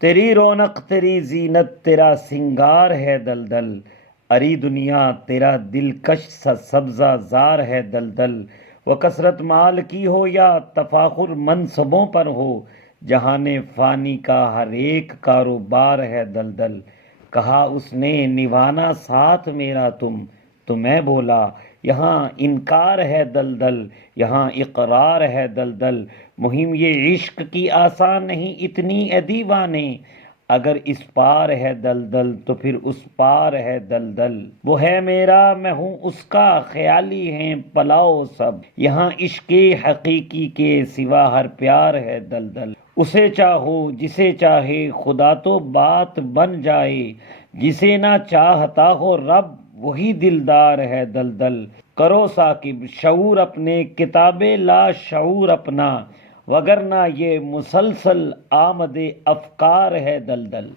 تیری رونق تیری زینت تیرا سنگار ہے دلدل، اری دنیا تیرا دلکش سا سبزہ زار ہے دلدل۔ وہ کثرت مال کی ہو یا تفاخر منصبوں پر ہو، جہان فانی کا ہر ایک کاروبار ہے دلدل۔ کہا اس نے نبھانا ساتھ میرا تم، تو میں بولا یہاں انکار ہے دلدل، یہاں اقرار ہے دلدل۔ مہم یہ عشق کی آسان نہیں اتنی اے دیوانے، اگر اس پار ہے دلدل تو پھر اس پار ہے دلدل۔ وہ ہے میرا میں ہوں اس کا، خیالی ہیں پلاؤ سب، یہاں عشق حقیقی کے سوا ہر پیار ہے دلدل۔ اسے چاہو جسے چاہے خدا تو بات بن جائے، جسے نہ چاہتا ہو رب وہی دلدار ہے دلدل۔ کرو ثاقب شعور اپنے کتاب لا شعور اپنا، وگرنہ یہ مسلسل آمد افکار ہے دلدل۔